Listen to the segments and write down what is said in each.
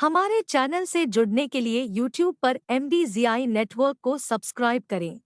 हमारे चैनल से जुड़ने के लिए YouTube पर MDZI नेटवर्क को सब्सक्राइब करें।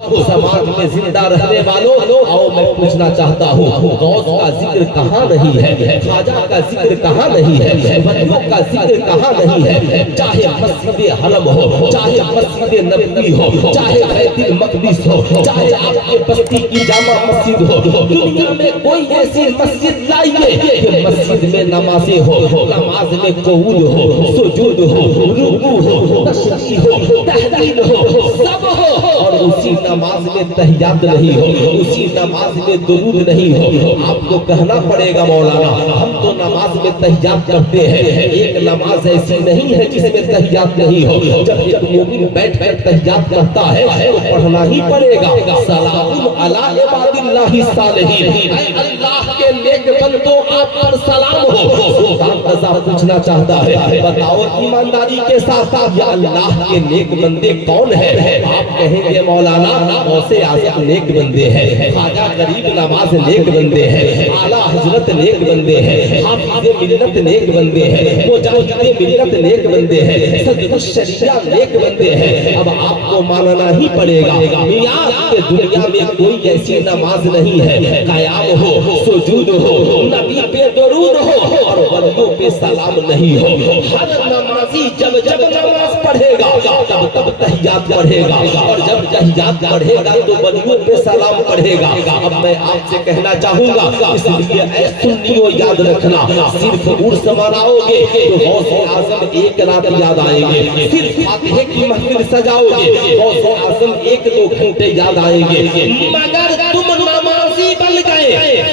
समाज में जिंदा रहने वालों, आओ मैं पूछना चाहता हूँ, गौस का जिक्र कहाँ नहीं है, ख्वाजा का जिक्र कहाँ नहीं है, वलियों का जिक्र कहाँ नहीं है। चाहे मस्जिद हरम हो, चाहे मस्जिद नबवी हो, चाहे बैतुल मक़दिस हो, चाहे आपके बस्ती की जामा मस्जिद हो, दुनिया में कोई ऐसी मस्जिद लाइए कि मस्जिद में नमाज़ें हो, नमाज में क़ुऊद हो, सुजूद हो, रुकू हो, तस्बीह हो, तहलील हो, सब हो, और उसी नमाज में तहियात नहीं हो, उसी नमाज में दुरूद नहीं हो। आपको कहना पड़ेगा मौलाना, हम तो नमाज में तहियात करते हैं, एक नमाज ऐसी नहीं है जिसमें तहियात नहीं हो। जब एक मोमिन बैठ कर तहियात करता है तो पढ़ना ही पड़ेगा, सलामुन अला इबादिल्लाहि सालिहीन, अल्लाह के नेक बंदों आप पर सलाम हो। सुल्तान रज़ा पूछना चाहता है, बताओ ईमानदारी के साथ या अल्लाह के नेक बंदे कौन है? आप कहेंगे मौलाना गौसे आज़म नेक बंदे हैं, ख्वाजा गरीब नवाज नेक बंदे हैं, आला हजरत नेक बंदे हैं, हाफिज़ मिल्लत नेक बंदे हैं, मुजाहिद मिल्लत नेक बंदे हैं, सदरुश शरिया नेक बंदे हैं। अब आपको मानना ही पड़ेगा मियां के दुनिया में कोई ऐसी नमाज नहीं है, क़याम हो, सुजूद हो, नबी पे दुरूद हो और वलियों पे सलाम नहीं हो। हर नमाजी जब जब नमाज पढ़ेगा तब तब तहियात पढ़ेगा, और जब तहियात पढ़ेगा तो वलियों पे सलाम पढ़ेगा। अब मैं आपसे कहना चाहूंगा, इसलिए ऐ सुन्नियों याद रखना, सिर्फ उर्स मनाओगे तो गौसे आज़म एक रात याद आएंगे, सिर्फ फातिहे की महफिल सजाओगे गौसे आज़म एक दो घंटे याद आएंगे, मगर तुम नमाजी बन गए,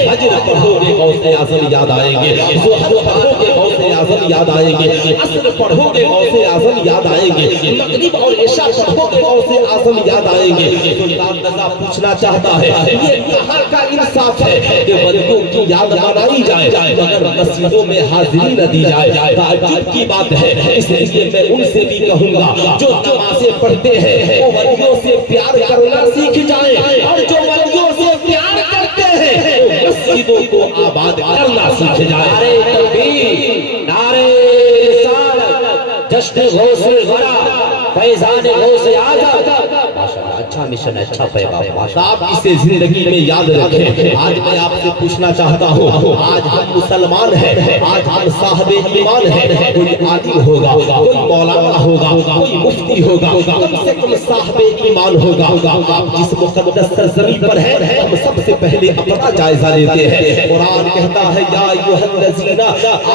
फज्र पढ़ोगे गौसे आज़म याद आएंगे, ज़ुहर पढ़ोगे गौसे आज़म याद आएंगे, असर पढ़ोगे गौसे आज़म याद आएंगे, मगरिब और इशा पढ़ोगे गौसे आज़म याद आएंगे। सुल्तान रज़ा पूछना चाहता है, ये कहाँ का इंसाफ है कि वलियों की याद मनाई जाए मगर मस्जिदों में हाजिरी न दी जाए? ताज्जुब की बात है। इसलिए मैं उनसे भी कहूंगा, जो नमाज़ें पढ़ते हैं वो वलियों से प्यार करना सीख जाए, और जो वलियों से प्यार करते हैं वो मस्जिदों को आबाद करना सीख जाए। नारे तकबीर, नारे रिसालत, जश्न गौसे वरा, फैज़ान गौसे आज़म। अच्छा मिशन, अच्छा पैगाम, आप इसे जिंदगी में याद रखें। आज मैं आपसे पूछना चाहता हूँ, आज हम मुसलमान हैं, आज हम साहबे ईमान हैं, कोई आलिम होगा, कोई मौलाना होगा, कोई मुफ्ती होगा, कम से कम साहबे ईमान होगा। आप जिस मुक़द्दस सरज़मीं पर हैं, हम सबसे पहले अपना जायजा लेते हैं। कुरान कहता है, या अय्युहल्लज़ीना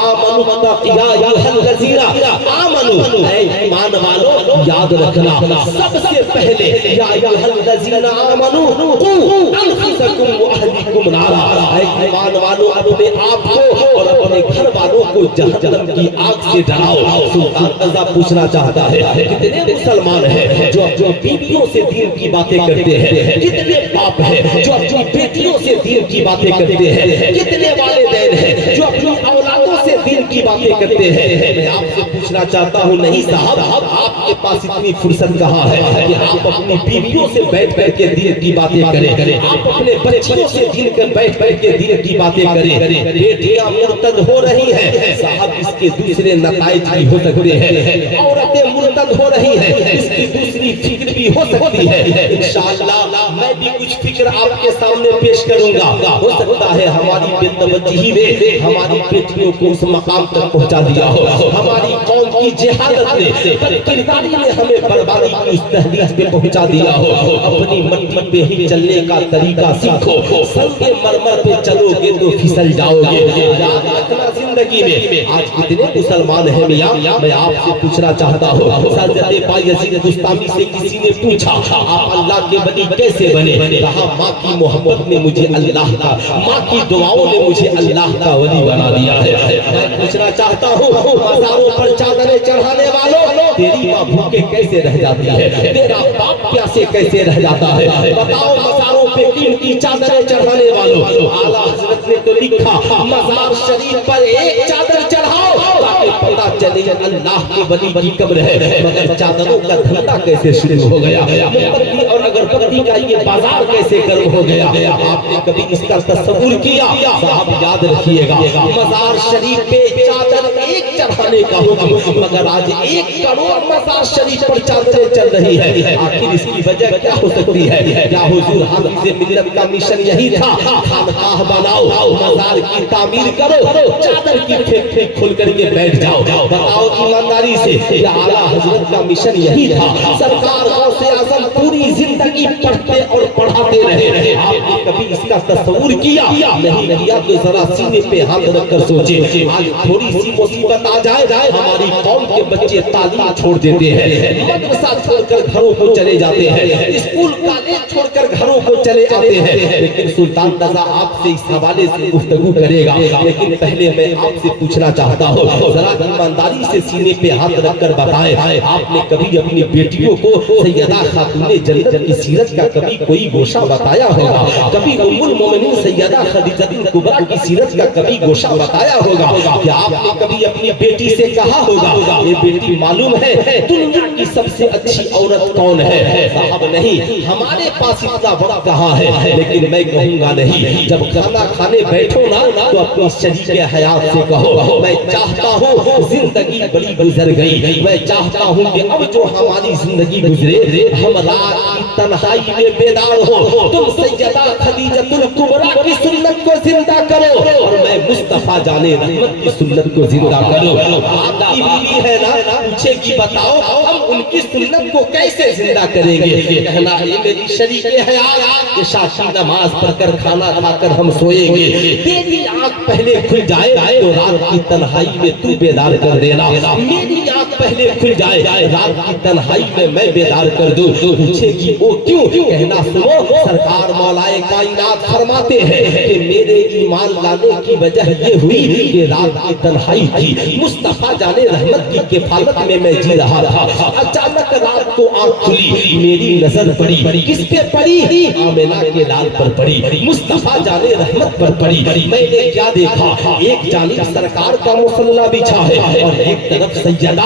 आमनू, या अय्युहल्लज़ीना आमनू, ऐ ईमान वालों याद रखना, सबसे पहले या अय्युहल्लज़ीना आमनू क़ू अनफुसकुम व अहलीकुम नारा, ऐ ईमान वालों अपने आप को और अपने घर वालों को जहन्नम की आग से डराओ। सुल्तान रज़ा पूछना चाहता है, कितने मुसलमान हैं जो अपनी बीवियों से दीन की बातें करते हैं? कितने बाप हैं जो अपनी बेटियों से दीन की बातें करते हैं? कितने वालिदैन हैं जो अपनी औलादों से दीन की बातें करते हैं? मैं आपसे पूछना चाहता हूँ, नहीं साहब, आपके पास इतनी फुर्सत कहाँ है कि आप अपनी बीवियों से बैठ कर के दीन की बातें करें, आप अपने बच्चियों से दीन कर बैठ कर के दीन की बातें करें? बेटियां मुर्तद हो रही हैं साहब, इसके दूसरे नताइज भी हो सकते हैं। औरतें मुर्तद हो रही हैं, इसकी दूसरी फिक्र भी हो सकती है। इंशाअल्लाह मैं भी कुछ फिक्र आपके सामने पेश करूंगा। हो सकता है हमारी बेतवज्जही ने हमारी बेटियों को उस मकाम तक पहुंचा दिया हो, हमारी कौम की जिहादत ने, बदकिरदारी ने हमें बर्बादी की उस तहलीज पे पहुंचा दिया हो। अपनी मट्टी पे ही चलने का तरीका सीखो, संगे मरमर पे चलोगे तो फिसल जाओगे। याद रखना जिंदगी में। आज कितने मुसलमान हैं मियां, मैं आपसे पूछना चाहता हूँ, हज़रत बायज़ीद बुस्तामी से किसी ने पूछा, आप अल्लाह के वली कैसे बने? कहा, माँ की मोहब्बत ने मुझे अल्लाह का, माँ की दुआओं ने मुझे अल्लाह का वली बना दिया है। मैं पूछना चाहता हूँ, मज़ारों पर चादरें चढ़ाने वालों, तेरी माँ भूखे कैसे रह जाती है? तेरा बाप प्यासे कैसे रह जाता है? बताओ, मज़ारों पे कीमती चादरें चढ़ाने वालों, आला हज़रत ने तो लिखा, मज़ार शरीफ पर एक चादर चढ़ाओ ताकि के पता चले अल्लाह के वली की कब्र है, मगर चादरों का धंधा कैसे शुरू हो गया, मोमबत्ती और अगरबत्ती का ये बाजार कैसे गर्म हो गया। आपने कभी इसका तस्वुर किया? साहब याद रखिएगा, मजार शरीफ पे चादर एक चढ़ाने का हुक्म, मगर आज 1 करोड़ मजार शरीफ पर चादरें चल रही है। आखिर इसकी वजह क्या हो सकती है? क्या हुजूर हाफिज़ मिल्लत का मिशन यही था, खानकाह बनाओ, मजार की तामीर करो, चादर की फेंक खोल करके बैठ जाओ? बताओ ईमानदारी से, या आला हजरत का मिशन यही था? सरकार गौसे आज़म पूरी जिंदगी पढ़ते और पढ़ाते रहे। आपने कभी इसका तस्वुर किया? नहीं किया तो जरा सीने पे हाथ रखकर सोचे। आज थोड़ी सी मुसीबत आ जाए, हमारी कौम के बच्चे तालीम छोड़ देते हैं, मदरसा छोड़कर घरों को चले जाते हैं, स्कूल कॉलेज छोड़कर घरों को चले आते हैं। लेकिन सुल्तान रज़ा आपसे इस हवाले से गुफ्तगू करेगा, लेकिन पहले मैं आपसे पूछना चाहता हूँ, जरा ईमानदारी से सीने पे हाथ रखकर बताएं, आपने कभी अपनी बेटियों को सैयदा खातूने जन्नत की सीरत का कभी कोई गोशा बताया होगा? कभी उम्मुल मोमिनीन सैयदा खदीजतुल कुबरा की सीरत का कभी गोशा बताया होगा? क्या आपने कभी अपनी बेटी से कहा होगा, ये बेटी मालूम है दुनिया की सबसे अच्छी औरत कौन है? साहब नहीं, हमारे पास इतना वक्त कहाँ है, लेकिन मैं कहूँगा नहीं, जब खाना खाने बैठो ना तो अपनी शरीके हयात से कहो, मैं चाहता हूँ जिंदगी बड़ी गुजर गई, मैं चाहता हूँ कि अब जो हमारी जिंदगी गुजरे हम रात की तन्हाई में बेदार हो, तुम सैयदा खदीजतुल कुबरा की सुन्नत को जिंदा करो और मैं मुस्तफा जाने रहमत की सुन्नत को जिंदा करो। आपकी बीवी है ना, पूछेगी बताओ हम उनकी सुन्नत को कैसे जिंदा करेंगे? कहना है मेरी शरीके हयात, इशा की नमाज पढ़कर खाना खाकर हम सोएंगे, तेरी आंख पहले खुल जाए तो रात की तन्हाई में तू बेदार कर देना, मेरी आंख पहले खुल जाए रात की तन्हाई में मैं बेदार कर दूं। पूछेगी वो क्यों? कहना सुनो, सरकार मौलाए कायनात फरमाते हैं कि मेरे ईमान लाने की वजह ये हुई कि रात की तन्हाई थी, मुस्तफा जाने रहमत की किफायत में मैं जी रहा था, अचानक रात को आंख खुली, मेरी नजर पड़ी, किस पे पड़ी? आमिना के लाल पर पड़ी, मुस्तफा जाने रहमत पर पड़ी। मैंने क्या देखा? एक जानिब सरकार का मुसल्ला बिछा है और एक तरफ सैयदा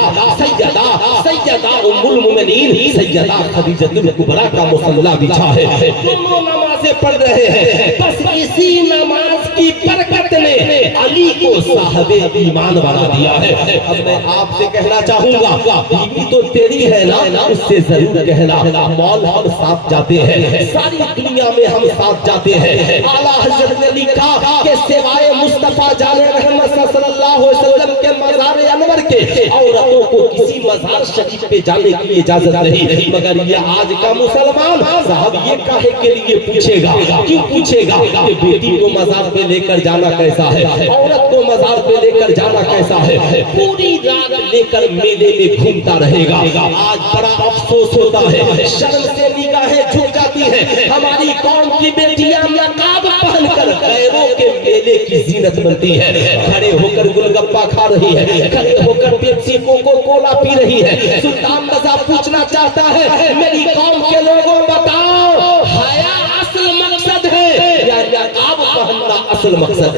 उम्मुल मोमिनीन सैयदा खदीजतुल कुबरा का मुसल्ला बिछा है, दोनों नमाजें पढ़ रहे हैं। बस इसी नमाज की बरकत ने अली को साहबे ईमान बना दिया है। अब मैं आपसे कहना चाहूंगा, बीवी तो तेरी है ना, उससे जरूर कहना मौल हम साथ जाते हैं, सारी दुनिया में हम साथ जाते हैं। आला हज़रत ने लिखा कि सिवाय मुस्तफा जाने रहमत सल्लल्लाहु अलैहि वसल्लम के मज़ार अनवर के औरतों को किसी मज़ार शरीफ पे जाने की इजाजत नहीं। मगर ये आज का मुसलमान साहब ये काहे के लिए पूछेगा? क्यों पूछेगा कि बेटी को मज़ार पे लेकर जाना कैसा है, औरत को मज़ार पे लेकर जाना कैसा है? पूरी रात लेकर मेले में घूमता रहेगा। आज बड़ा अफसोस होता है, शर्म से निगाहें झुक जाती हैं। हमारी कौम की बेटियां नकाब पहनकर गैरों के मेले की जीनत बनती है, खड़े होकर गोलगप्पा खा रही है, खड़े होकर पेप्सी कोको कोला पी रही है। सुल्तान रज़ा पूछना चाहता है, मेरी कौम के लोगों बताओ, हया असल मकसद है या नकाब पहनना असल मकसद?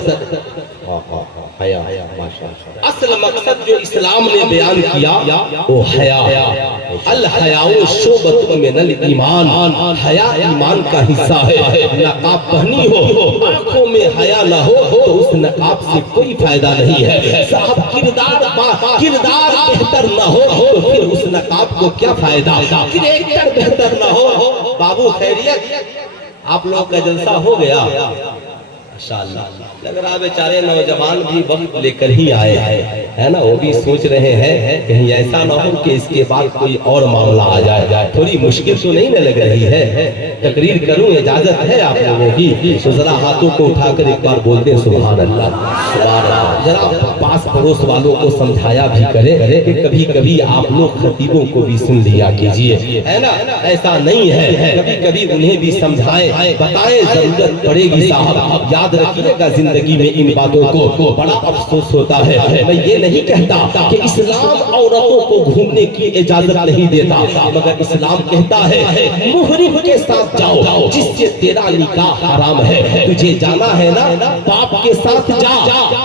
असल मकसद जो इस्लाम ने बयान किया वो हया, अल हयाउ शोबतुम मिनल ईमान, हया ईमान का हिस्सा है। नकाब पहनी हो, आंखों में हया न हो तो उस नकाब से कोई फायदा नहीं है। साहब किरदार बेहतर न हो तो फिर उस नकाब को क्या फायदा? किरदार बेहतर न हो। बाबू खैरियत, आप लोग का जलसा हो गया? लग रहा बेचारे नौजवान भी वक्त लेकर ही आए है ना, वो भी सोच रहे हैं कहीं ऐसा ना हो कि इसके बाद कोई और मामला आ जाए। थोड़ी मुश्किल तो नहीं लग रही है? तकरीर करूं, इजाजत है आप लोगों की? तो जरा हाथों को उठाकर एक बार बोलते सुभान अल्लाह। जरा पास पड़ोस वालों को समझाया भी करें कि कभी कभी आप लोग खतीबों को भी सुन लिया कीजिए, है ना? ऐसा नहीं है, कभी कभी उन्हें भी समझाएं, बताएं, जरूरत पड़ेगी। साहब याद याद रखिएगा जिंदगी में इन बातों को, बड़ा अफसोस होता है। मैं ये नहीं कहता कि इस्लाम औरतों को घूमने की इजाजत नहीं देता, मगर इस्लाम कहता है मुहरिम के साथ जाओ जिससे तेरा निकाह हराम है। तुझे जाना है ना, बाप के साथ जा,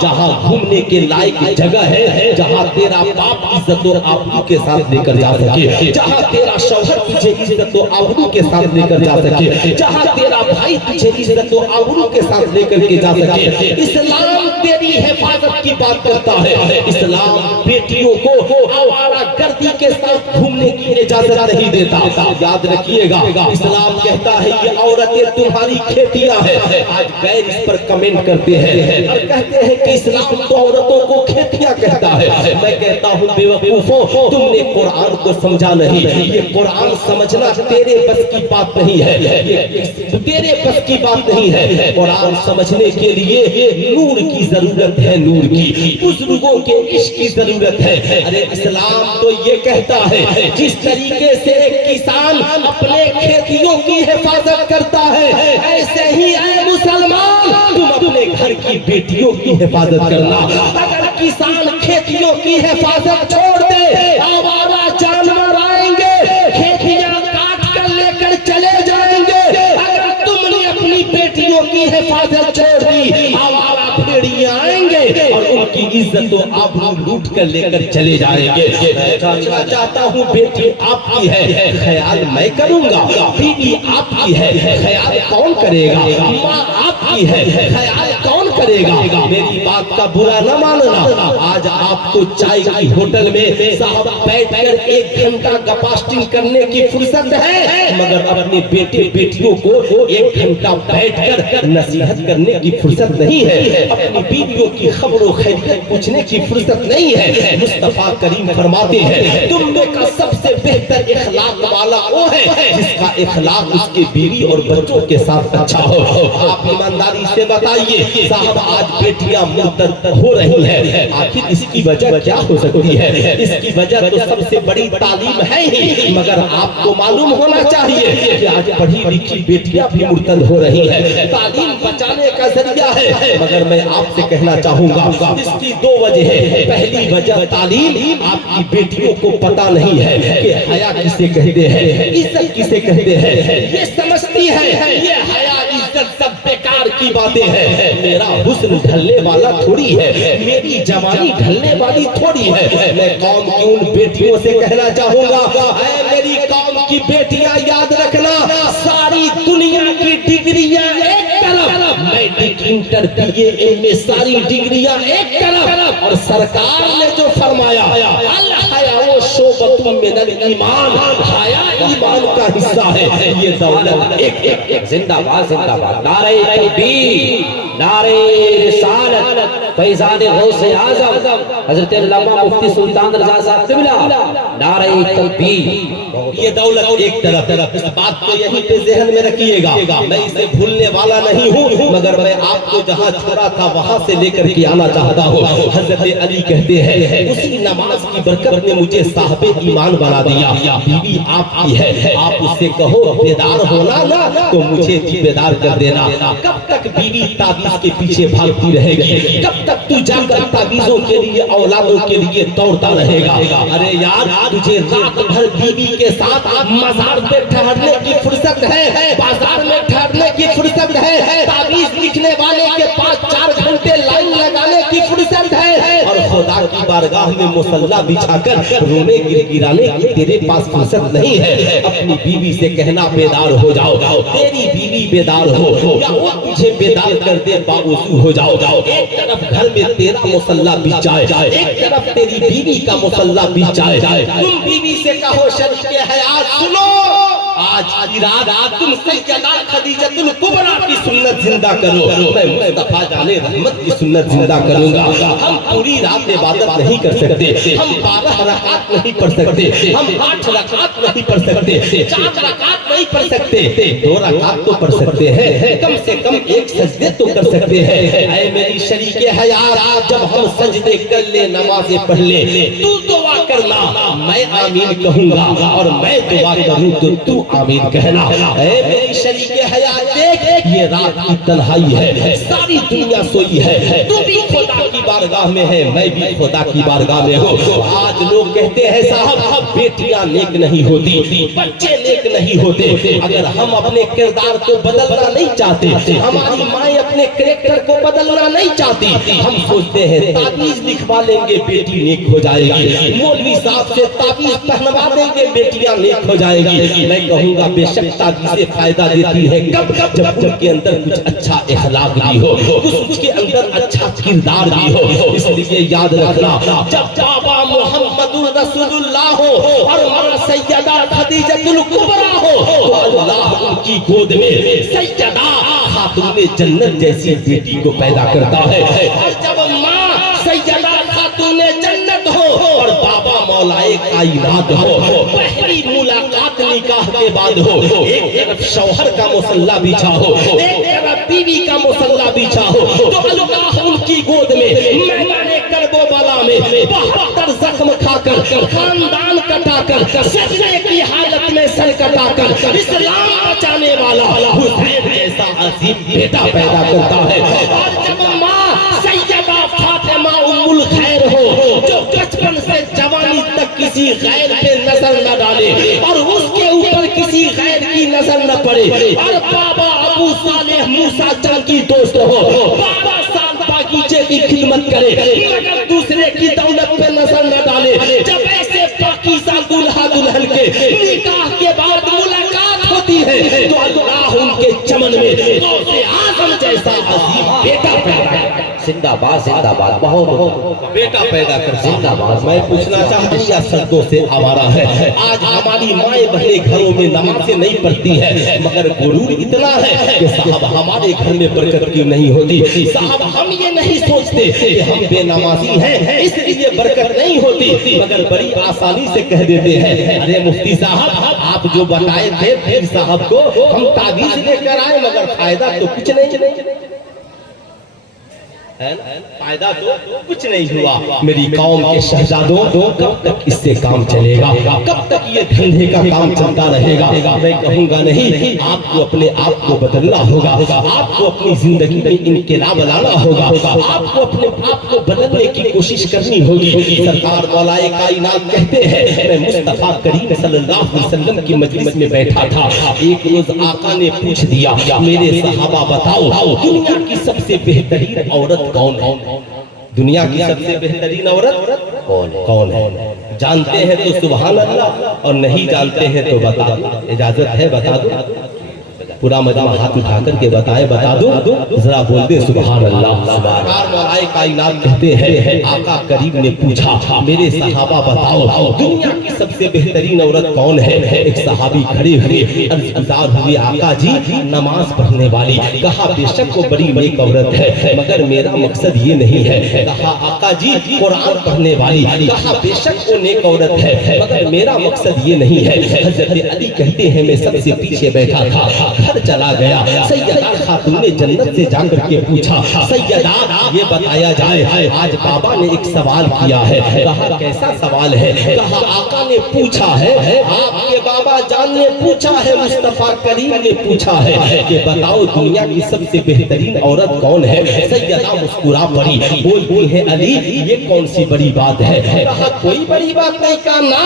जहाँ घूमने के लायक जगह है, जहाँ तेरा बाप इज्जत और आबरू के साथ लेकर जा सके, जहाँ तेरा शौहर तुझे इज्जत और आबरू के साथ लेकर जा सके, जहाँ तेरा भाई तुझे इज्जत और आबरू के साथ लेकर के जा सके। इस्लाम तेरी हिफाजत की बात करता है। इस्लाम बेटियों को आवारागर्दी के साथ घूमने की इजाजत नहीं देता। याद रखिएगा, इस्लाम कहता है ये औरतें तुम्हारी खेतियां हैं। आज गैर इस पर कमेंट करते हैं और कहते हैं कि इस्लाम तो औरतों को खेतियां कहता है। मैं कहता हूँ बेवकूफों, तुमने कुरान को समझा नहीं। ये कुरान समझना तेरे बस की बात नहीं है, ये तेरे बस की बात नहीं है। कुरान समझने के लिए नूर की जरूरत है, नूर की, बुजुर्गों के इश्क की जरूरत है। अरे इस्लाम तो ये कहता है जिस तरीके से एक किसान अपने खेतियों की हिफाजत करता है, ऐसे ही ऐ मुसलमान तुम अपने घर की बेटियों की हिफाजत करना। अगर किसान खेतियों की हिफाजत छोड़ दे, आवारा जानवर आएंगे, खेतियां काट कर लेकर चले जाएंगे। अगर तुमने अपनी बेटियों की हिफाजत छोड़ दी, आवारा भेड़िया आएंगे और उनकी इज्जत तो आबरू लूट कर लेकर चले जाएंगे। मैं चाहता हूँ बेटी आपकी है, ख्याल मैं करूंगा। बीवी आपकी है, ख्याल कौन करेगा? माँ आपकी है, ख्याल कौन करेगा? मेरी बात का बुरा न मानना। आज आपको चाय की होटल में साहब बैठकर 1 घंटा गपास्टिंग करने की फुर्सत है, मगर अपने बेटे बेटियों को 1 घंटा बैठकर नसीहत करने की फुर्सत नहीं है। अपनी बीवियों की खबरों खैरियत पूछने की फुर्सत नहीं है। मुस्तफा करीम फरमाते हैं तुम में का सबसे बेहतर इखलाक वाला वो है जिसका इखलाक उसके बीवी और बच्चों के साथ अच्छा हो। आप ईमानदारी से बताइए साहब, आज बेटियां मुर्तद हो रही हैं, आखिर इसकी वजह क्या हो सकती है? इसकी वजह तो सबसे बड़ी तालीम है ही, मगर आपको मालूम होना चाहिए कि आज पढ़ी लिखी बेटियां भी मुर्तद हो रही है। तालीम बचाने का जरिया है, मगर मैं आपसे कहना चाहूंगा इसकी 2 वजह है। पहली वजह तालीम, आपकी बेटियों को पता नहीं है कि हया किसे कहते हैं, इज्जत किसे कहते हैं। ये समझती है ये हया इज्जत सब बेकार की बातें हैं। मेरा हुस्न ढलने वाला थोड़ी है, मेरी जवानी ढलने वाली थोड़ी है। मैं कौम की उन बेटियों से कहना चाहूंगा, मेरी कौम की बेटियां याद रखना, सारी दुनिया की डिग्रियां एक तरफ, मैट्रिक इंटर बीए एमए सारी डिग्रियां एक तरफ, और सरकार ने जो फरमाया अल हया शोबतुम मिनल ईमान, हया ईमान का हिस्सा है। ये दौलत एक जिंदाबाद जिंदाबाद, नारे तकबीर, नारे रिसालत, फैजान गौसे आज़म हजरत अल्लामा मुफ्ती सुल्तान रज़ा साहब क़िबला, नारे तकबीर। ये दौलत एक तरफ, इस बात को यहीं पे ज़हन में रखिएगा। मैं इसे भूलने वाला नहीं हूँ, मगर मैं आपको जहाँ छोड़ा था वहाँ से लेकर के आना चाहता हूँ। हजरत अली कहते हैं उसी नमाज की बरकत ने मुझे साहबे ईमान बना दिया। बीवी आपकी है, आप उससे कहो बेदार होना ना तो मुझे भी बेदार कर देना। कब तक बीवी ताबीज के पीछे भागती रहेगी? कब तक तू जाकर ताबीजों के लिए औलादों के लिए दौड़ता रहेगा? अरे यार, तुझे रात भर बीवी के साथ मजार पे ठहरने की फुर्सत है, बाजार में ठहरने की फुर्सत है, ताबीज लिखने वाले के पास 4 घंटे लाइन लगाने की फुर्सत है, और खुदा की बारगाह में मुसल्ला बिछाकर रोने गिड़गिड़ाने की तेरे पास फुर्सत नहीं है। अपनी बीवी से कहना बेदार हो जाओ, तेरी बीवी बेदार हो या वो तुझे बेदार कर दे, बावजूद हो जाओ। एक तरफ घर में तेरा मुसल्ला बिछ जाए, एक तरफ तेरी बीवी का मुसल्ला बिछ जाए। तुम बीवी से कहो शरीके हयात सुनो, आज की रात तुम सैयदा खदीजतुल कुबरा की सुन्नत जिंदा करो, मैं मुस्तफा जाने रहमत की सुन्नत जिंदा करूंगा। हम पूरी रात इबादत नहीं कर सकते, हम 12 रकात नहीं पढ़ सकते, हम 8 रकात नहीं पढ़ सकते, 4 रकात नहीं पढ़ सकते, 2 रकात तो पढ़ सकते हैं, कम से कम 1 सजदे तो कर सकते हैं। ऐ मेरी शरीके हयात, जब हम सजदे कर ले, नमाज़ें पढ़ ले, तू दुआ करना, मैं आमीन कहूंगा, और मैं दुआ करूं तो तू आमीन कहना। ऐ मेरी शरीके हयात, देख یہ رات کی تنہائی ہے، ساری دنیا سوئی ہے، تو بھی خدا کی بارگاہ میں ہے، میں بھی خدا کی بارگاہ میں ہوں۔ آج لوگ کہتے ہیں صاحب بیٹیاں نیک نہیں ہوتی، بچے نیک نہیں ہوتے۔ اگر ہم اپنے کردار کو بدلنا نہیں چاہتے، ہماری مائیں اپنے کریکٹر کو بدلنا نہیں چاہتی، ہم سوچتے ہیں تعویذ لکھوا لیں گے بیٹی نیک ہو جائے گی، مولوی صاحب سے تعویذ پہنوا دیں گے بیٹیاں نیک ہو جائے گی۔ میں کہوں گا بے شک تعویذیں فائدہ دیتی ہے کب جب ان کے اندر کچھ اچھا اخلاق بھی ہو، کچھ کے اندر اچھا کردار بھی ہو۔ اس لیے یاد رکھنا، جب بابا محمد رسول اللہ ہو اور ماں سیدہ خدیجہ الکبریٰ ہو تو اللہ ان کی گود میں سیدہ خاتون جنت جیسی بیٹی کو پیدا کرتا ہے۔ اور جب ماں سیدہ خاتون جنت ہو اور بابا مولائے کائنات ہو، پہلی ملاقات نکاح کے بعد ہو، ایک طرف شوہر کا مسلح بچھا ہو، ایک طرف بیوی کا مسلح بچھا ہو، تو اللہ ان کی گود میں میدان کرب و بلا میں 72 زخم کھا کر، خاندان کٹا کر، سجدے کی حالت میں سر کٹا کر اسلام بچانے والا حسین جیسا عظیم بیٹا پیدا کرتا ہے۔ اور جب ماں سیدہ فاطمہ ام الخیر ہو جو بچپن سے جوانی تک کسی غیر پہ نظر نہ ڈالے اور اس کے اوپر کسی غیر کی نظر نہ پڑے، اور بابا ابو صالح موسیٰ چاند کی دوست ہو، بابا سال باغیچے کی خدمت کرے مگر دوسرے کی دولت پہ نظر نہ ڈالے، جب ایسے پاکیزہ دلہا دلہن کے نکاح کے بعد ملاقات ہوتی ہے تو اللہ ان کے چمن میں غوث اعظم جیسا عظیم بیٹا پیدا کرتا ہے۔ زندہ باد، زندہ باد، بہت بیٹا پیدا کر زندہ باد۔ میں پوچھنا چاہتا ہوں یا سردوں سے آوارہ ہے؟ آج ہماری مائیں بہنیں گھروں میں نمازیں نہیں پڑھتی ہے مگر غرور اتنا ہے کہ صاحب ہمارے گھر میں برکت کیوں نہیں ہوتی؟ صاحب ہم یہ نہیں سوچتے کہ ہم بے نمازی ہیں اس لیے برکت نہیں ہوتی، مگر بڑی آسانی سے کہہ دیتے ہیں ارے مفتی صاحب آپ جو بتائے تھے پیر صاحب کو ہم تعویذ لے کر آئے مگر فائدہ تو کچھ نہیں، فائدہ تو کچھ نہیں ہوا۔ میری قوم کے شہزادوں کب تک اس سے کام چلے گا، کب تک یہ دھندے کا کام چلتا رہے گا؟ میں کہوں گا نہیں، آپ کو اپنے آپ کو بدلنا ہوگا، آپ کو اپنی زندگی میں انقلاب لانا ہوگا، آپ کو اپنے آپ کو بدلنے کی کوشش کرنی ہوگی۔ سرکار مولائے کائنات کہتے ہیں میں مصطفیٰ کریم صلی اللہ علیہ وسلم کی مجلس میں بیٹھا تھا، ایک روز آقا نے پوچھ دیا میرے صحابہ بتاؤ دنیا کی سب سے بہترین عورت کون ہے؟ دنیا کی سب سے بہترین عورت کون ہے؟ جانتے ہیں تو سبحان اللہ، اور نہیں جانتے ہیں تو بتا دو، اجازت ہے بتا دو؟ پورا مجمع ہاتھ اٹھا کر کے بتائے بتا دو، ذرا بول دے سبحان اللہ۔ سرکار مولائے کائنات کہتے ہیں آقا کریم نے پوچھا میرے صحابہ بتاؤ دنیا کی سب سے بہترین عورت کون ہے؟ ایک صحابی کھڑے ہوئے عرض گزار ہوئے آقا جی نماز پڑھنے والی۔ کہا بے شک وہ بڑی نیک عورت ہے مگر میرا مقصد یہ نہیں ہے۔ کہا آقا جی قرآن پڑھنے والی۔ کہا بے شک وہ نیک عورت ہے مگر میرا مقصد یہ نہیں ہے۔ حضرت علی کہتے ہیں میں سب سے پیچھے بیٹھا تھا، گھر چلا گیا، سیدہ خاتون جنت سے جا کر کے پوچھا سیدہ یہ بتایا جائے آج بابا نے ایک سوال کیا ہے۔ کہا کیسا سوال ہے؟ کہا آقا نے پوچھا ہے، آپ کے بابا جان نے پوچھا ہے، مصطفیٰ کریم نے پوچھا ہے کہ بتاؤ دنیا کی سب سے بہترین عورت کون ہے؟ سیدہ مسکرا پڑی، بولتی ہے علی یہ کون سی بڑی بات ہے؟ کہا کوئی بڑی بات نہیں، کہا نا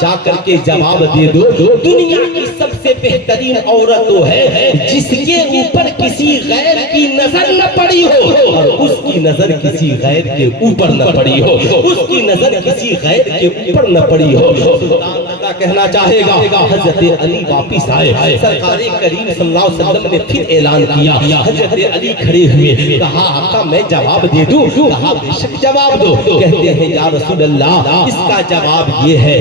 جا کر کے جواب دے دو دنیا کی سب سے بہترین عورت وہ ہے جس کے اوپر کسی غیر کی نظر نہ پڑی ہو اور اس کی نظر کسی غیر کے اوپر نہ پڑی ہو، اس کی نظر کسی غیر کے اوپر نہ پڑی ہو۔ سلطان رضا کہنا چاہے گا حضرت علی واپس آئے، سرکار کریم صلی اللہ علیہ وسلم نے پھر اعلان کیا، حضرت علی کھڑے ہوئے، کہا آقا میں جواب دے دوں؟ کہا بے شک جواب دو۔ کہتے ہیں یا رسول اللہ اس کا جواب یہ ہے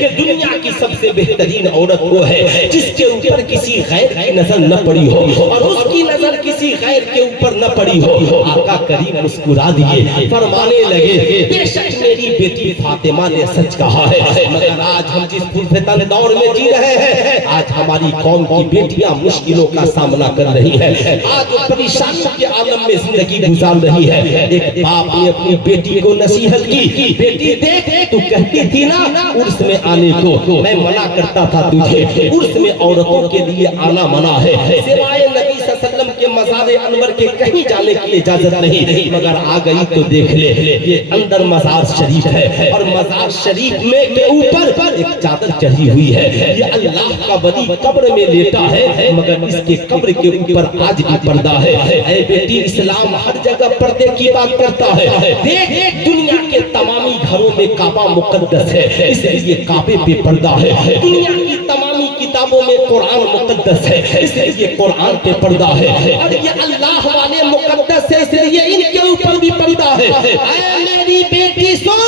کہ دنیا کی سب سے بہترین عورت وہ ہے جس کے اوپر کسی غیر کی نظر نہ پڑی ہو اور اس کی نظر کسی غیر کے اوپر نہ پڑی ہو۔ آقا کریم مسکرا دیے، فرمانے لگے بے شک میری بیٹی فاطمہ نے سچ सच कहा है। मगर आज हम जिस फुलफितन दौर में जी रहे हैं, आज हमारी कौम की बेटियां मुश्किलों का सामना कर रही है, आज वो परेशानी के आलम में जिंदगी गुजार रही है। एक बाप ने अपनी बेटी को नसीहत की, बेटी देख तू कहती थी ना उर्स में आने को, मैं मना करता था तुझे, उर्स में औरतों के लिए आना मना है, सिवाय नबी सल्लल्लाहु अलैहि वसल्लम के मज़ार अनवर के कहीं जाने की इजाजत नहीं। मगर आ गई तो देख ले, ये अंदर मज़ार शरीफ है और मज़ार शरीफ में के ऊपर एक चादर चढ़ी हुई है। ये अल्लाह का वली कब्र में लेटा है, मगर इसके कब्र के ऊपर आज भी पर्दा है। ऐ बेटी, इस्लाम हर जगह पर्दे की बात करता है। देख, दुनिया के तमामी घरों में काबा मुकद्दस है, इसलिए काबे पे पर्दा है। दुनिया की तमामी किताबों में कुरान मुकद्दस है, इसलिए कुरान पे पर्दा है। और ये अल्लाह वाले मुकद्दस है, इसलिए इनके ऊपर भी पर्दा है। ऐ मेरी बेटी सुन,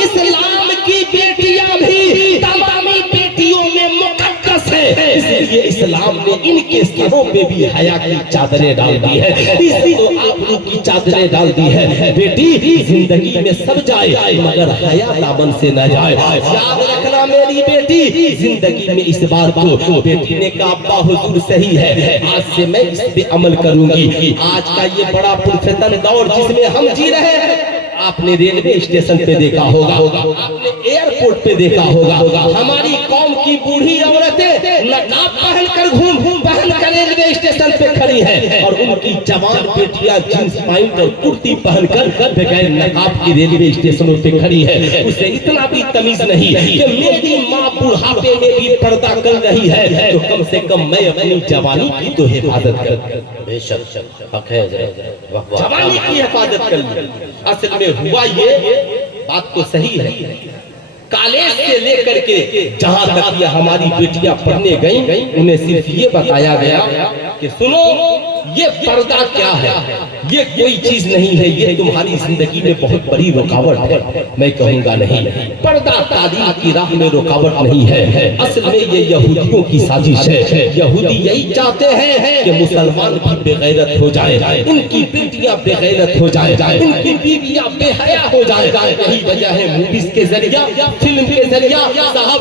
इस्लाम की बेटियां भी तमामी बेटियों में मुकद्दस है, इसलिए इस्लाम ने इनके सरों पे भी हया की चादरें डाल दी है, इसी तो आबरू की चादरें डाल दी है। बेटी, जिंदगी में सब जाए मगर हया दामन से न जाए। याद रखना मेरी बेटी, जिंदगी में इस बात को, बेटी ने कहा अब्बा हुजूर सही है, आज से मैं इस पे अमल करूंगी। आज का ये बड़ा पुरफितन दौर जिसमें हम जी रहे हैं, आपने रेलवे स्टेशन पे देखा होगा, आपने एयरपोर्ट पे देखा होगा, हमारी कौम की बूढ़ी औरतें नकाब पहन कर रेलवे स्टेशन पे खड़ी हैं और उनकी जवान बेटियां जींस पैंट और कुर्ती पहनकर बगैर नकाब की रेलवे स्टेशनों पे खड़ी है। उसे इतना भी तमीज नहीं कि मेरी माँ बुढ़ापे में भी पर्दा कर रही है, तो कम से कम मैं अपनी जवानी की तो हिफाजत कर, जवानी की हिफाजत कर लूं। असल में हुआ ये बात तो सही है, कॉलेज से लेकर के जहां तक ये हमारी बेटियां पढ़ने गईं, उन्हें सिर्फ ये बताया गया कि सुनो, ये पर्दा क्या है, ये कोई चीज नहीं है, ये तुम्हारी जिंदगी में बहुत बड़ी रुकावट है। मैं कहूंगा नहीं, पर्दा तालीम की राह में रुकावट नहीं है, असल में ये यहूदियों की साजिश है। यहूदी यही चाहते हैं कि मुसलमान भी बेगैरत हो जाए, इनकी बेटियां बेगैरत हो जाए, इनकी बीवियां बेहया हो जाए। यही वजह है मूवीज के जरिया, फिल्म के जरिया, साहब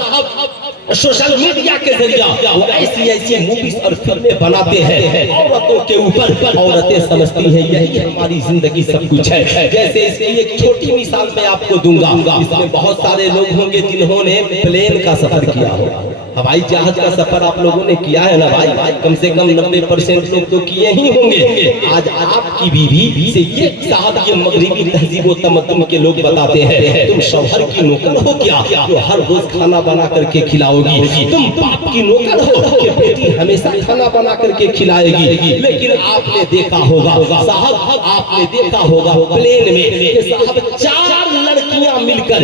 सोशल मीडिया के जरिया वो ऐसी मूवीज और फिल्में बनाते हैं औरतों के ऊपर। औरतें समझती हैं यही हमारी जिंदगी सब कुछ है। जैसे इसकी एक छोटी मिसाल मैं आपको दूंगा, इसमें बहुत सारे लोग होंगे जिन्होंने प्लेन का सफर किया होगा, हवाई जहाज का सफर आप लोगों ने किया है ना भाई, कम से कम 90% लोग तो किए ही होंगे। आज आपकी बीवी से ये साहब ये मगरिबी तहजीब व तमद्दुन के लोग बताते हैं, तुम शौहर की नौकर हो क्या, जो हर रोज खाना बना करके खिलाओगी, तुम बाप की नौकर हो कि बेटी हमेशा खाना बना करके खिलाएगी। लेकिन आपने देखा होगा साहब, आपने देखा होगा प्लेन में साहब 4 लड़कियां मिलकर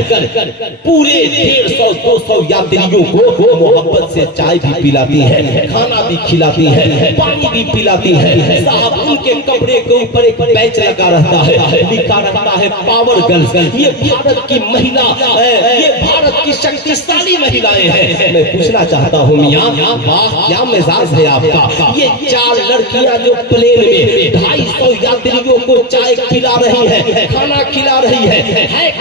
पूरे 150-200 यात्रियों को मोहब्बत से चाय भी पिलाती है, खाना भी खिलाती है, पानी भी पिलाती है। साहब उनके कपड़े के ऊपर एक बैच लगा रहता है, लिखा रहता है पावर गर्ल्स। ये भारत की महिला, ये भारत की शक्तिशाली महिलाएं हैं। मैं पूछना चाहता हूँ मियाँ, वाह क्या मिजाज है आपका। ये 4 लड़कियां जो प्लेन में 250 यात्रियों को चाय खिला रही है, खाना खिला रही है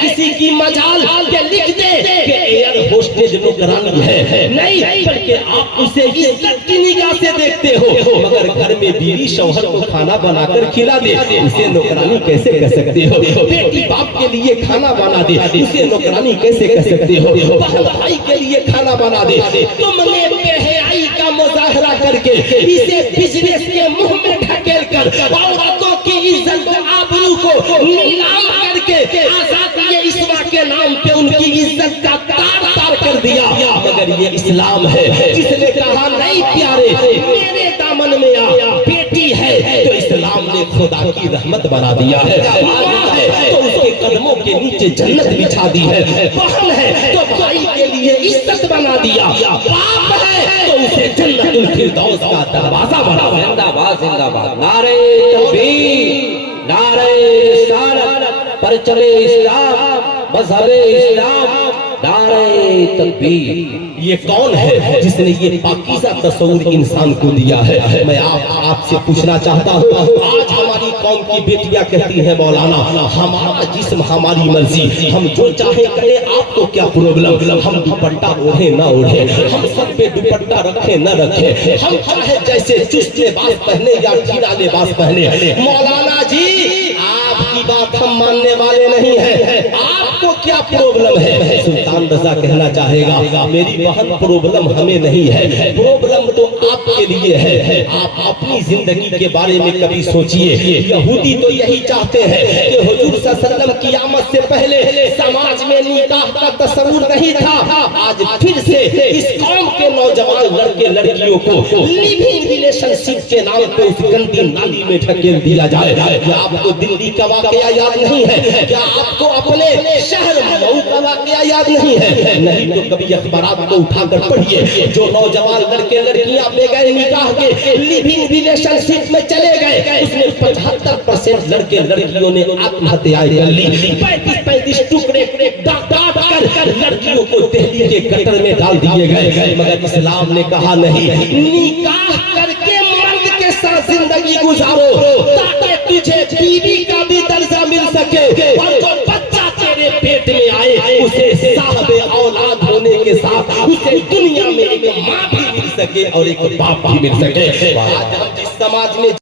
किसी की मजाल के लिख दे कि एयर होस्टेज नौकरानी है, नहीं, बल्कि आप उसे इज्जत की निगाह से देखते हो। मगर घर में बीवी शौहर को खाना बनाकर खिला दे, उसे नौकरानी कैसे कह सकते हो। बेटी बाप के लिए खाना बना दे, उसे नौकरानी कैसे कह सकते हो। बहन भाई के लिए खाना बना दे, तुमने बेहयाई का मुजाहरा करके इसे बिजनेस के मुंह में ढकेल कर औरतों की इज्जत आबरू को नीलाम करके आजादी इस्मा के नाम पे उनकी इज्जत का तार कर दिया। मगर ये इस्लाम है जिसने कहा नहीं प्यारे मेरे दामन में आ, बेटी है तो इस्लाम ने खुदा की रहमत बना दिया है, तो उसके कदमों के नीचे जन्नत बिछा दी है, बहन है तो भाई के लिए इज्जत बना दिया, बाप है तो उसे जन्नतुल फिरदौस का दरवाजा बना। जिंदाबाद जिंदाबाद, नारे तकबीर, नारे रिसालत, परचम इस्लाम, मज़हब इस्लाम, नारे तकबीर। ये कौन है जिसने ये पाकीज़ा तस्वुर इंसान को दिया है? मैं आपसे पूछना चाहता हूँ, आज हमारी कौम की बेटियां कहती हैं मौलाना हमारा जिस्म हमारी मर्जी, हम जो चाहे करें, आपको क्या प्रॉब्लम? हम दुपट्टा ओढ़े ना ओढ़े, हम सब पे दुपट्टा रखे न रखे, हम चाहे जैसे चुस्त लिबास पहने या ढीला लिबास पहने, मौलाना जी आपकी बात हम मानने वाले नहीं है, आपको क्या प्रॉब्लम है? सुल्तान रजा कहना चाहेगा मेरी बहन प्रॉब्लम हमें नहीं है, प्रॉब्लम तो आपके लिए है। आप अपनी जिंदगी के बारे में कभी सोचिए। यहूदी तो यही चाहते हैं कि हुजूर सल्लल्लाहु अलैहि वसल्लम की आमद से पहले समाज में निकाह का तस्वुर नहीं था, आज फिर से इस कौम के नौजवान लड़के लड़कियों को लिविंग रिलेशनशिप के नाम पे उस गंदी नाली में ढकेल दिया जाए। क्या आपको दिल्ली का वाकया याद नहीं है? क्या आपको अपने शहर मऊ का वाकया याद नहीं है? नहीं तो कभी अखबारात को उठाकर पढ़िए, जो नौजवान लड़के लड़कियां बेगैर निकाह के लिविंग रिलेशनशिप में चले गए, उसमें 75% लड़के लड़कियों ने आत्महत्याएं कर ली। 35 टुकड़े काट कर लड़कियों को दिल्ली के गटर में डाल दिए गए। मगर इस्लाम ने कहा नहीं, निकाह करके मर्द के साथ जिंदगी गुजारो ताकि तुझे बीवी का भी दर्जा मिल सके, और जो बच्चा तेरे पेट में आए उसे साहबे औलाद होने के साथ उसे दुनिया में एक माँ भी मिल सके और एक बाप भी मिल सके। आज हम जिस समाज में